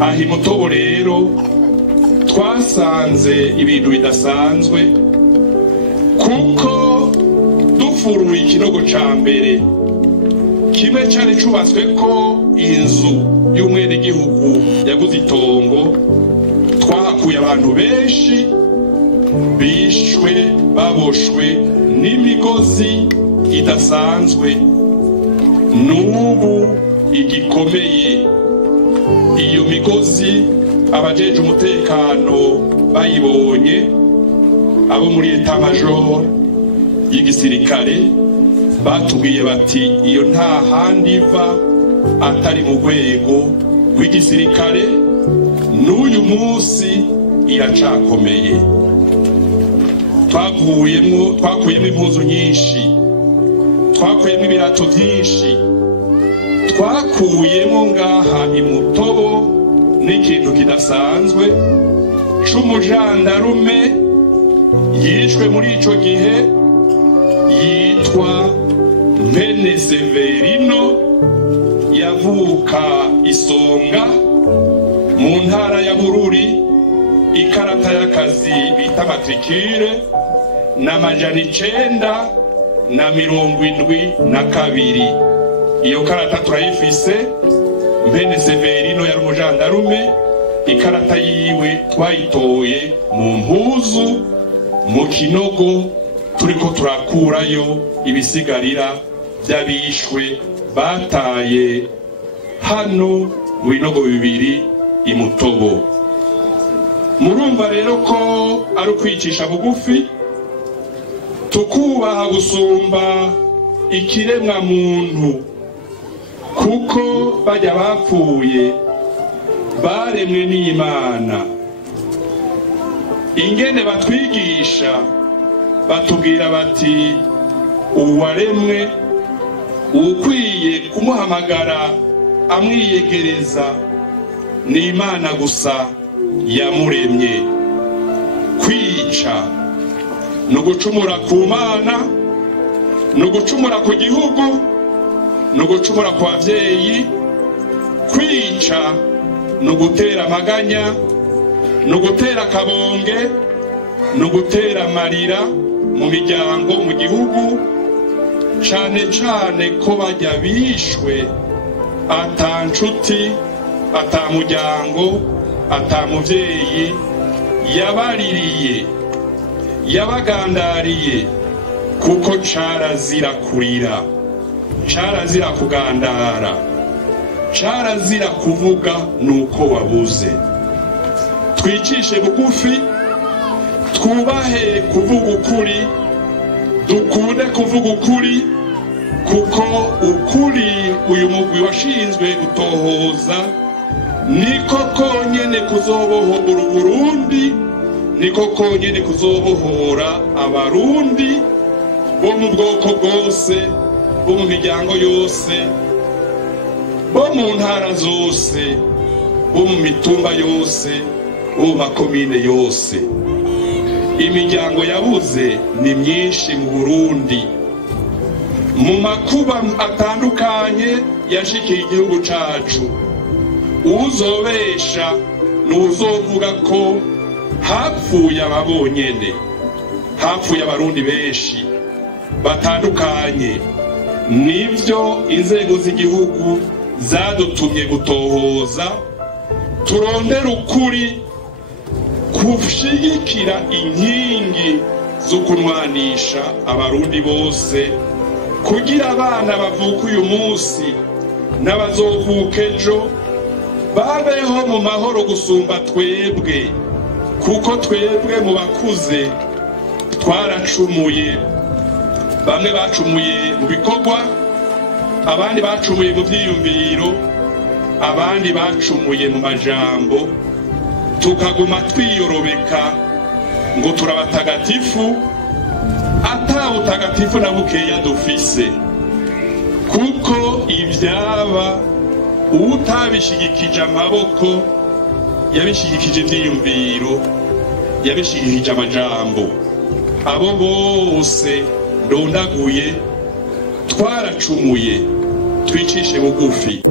aha imutobo rero twasanze ibintu bidasanzwe kuko dufuruye ikinogo ca mbere kimwe cyari cubatswe ko inzu y'umwenegihugu yaguze itongo twahakuye abantu benshi bishwe baboshwe n'imigozi idasanzwe n'ubu igikomeye. Iyo migozi abajeje umutekano bayibonye abo muri eta major y'igisirikare batubwiye bati iyo nta handi iva atari mu rwego rw'igisirikare n'uyu munsi iracakomeye. twakuyemo impuzu nyinshi, twakuyemo ibirato byinshi, twakuyemo ngaha imutobo n'ikintu kidasanzwe c'umujandarume yishwe muri ico gihe yitwa Mpene Severino, yavuka Isonga mu ntara ya Bururi. Ikarata y'akazi bita matricule n'amajana 972. Iyo karata turayifise. Mpene Severino yari umujandarume. Ikarata yiwe twayitoye mu mpuzu mu kinogo turiko turakurayo ibisigarira by'abishwe bataye hano mu binogo bibiri imutobo. Murumva rero ko ari ukwicisha bugufi, tukubaha gusumba ikiremwa muntu, kuko bajya bapfuye baremwe n'Imana. Ingene batwigisha batubwira bati uwaremwe ukwiye kumuhamagara amwiyegereza ni Imana gusa yamuremye. Kwica no gucumura ku Mana, no gucumura ku gihugu, no gucumura ku bavyeyi. Kwica no gutera amaganya, no gutera kabonge, no gutera amarira mu miryango mu gihugu, cane cane ko bajya bishwe ata nshuti, ata muryango, ata muvyeyi yabaririye, yabagandariye, kuko carazira kurira, carazira kugandara, carazira kuvuga nuko wabuze. Twicishe bugufi, twubahe kuvuga ukuri, dukunde kuvuga ukuri, kuko ukuri uyu mugwi washinzwe gutohoza niko konyene kuzobohora Burundi, niko konyene kuzobohora abarundi bo mu bwoko bwose, bo mu miryango yose, bo mu ntara zose, bo mu mitumba yose, bo mu makomine yose. Imiryango yabuze ni myinshi mu Burundi, mu makuba atandukanye yashikiye igihugu cacu. Uzobesha n'uzovuga ko hapfuye ababonyene, hapfuye abarundi benshi batandukanye. Nivyo inzego z'igihugu zadutumye gutohoza, turondera ukuri, kushigikira inkingi zo kunwanisha abarundi bose, kugira abana bavuka uyu munsi n'abazovuka ejo babeho mu mahoro gusumba twebwe, kuko twebwe mu bakuze twaracumuye. Bamwe bacumuye mu bikorwa, abandi bacumuye mu vyiyumviro, abandi bacumuye mu majambo. Tukaguma twiyorobeka ngo turabatagatifu, ata butagatifu na bukeya dufise, kuko ivyaba utabishigikije amaboko, yabishigikije ivyiyumviro, yabishigikije amajambo. abo bose ndondaguye twaracumuye twicishe bugufi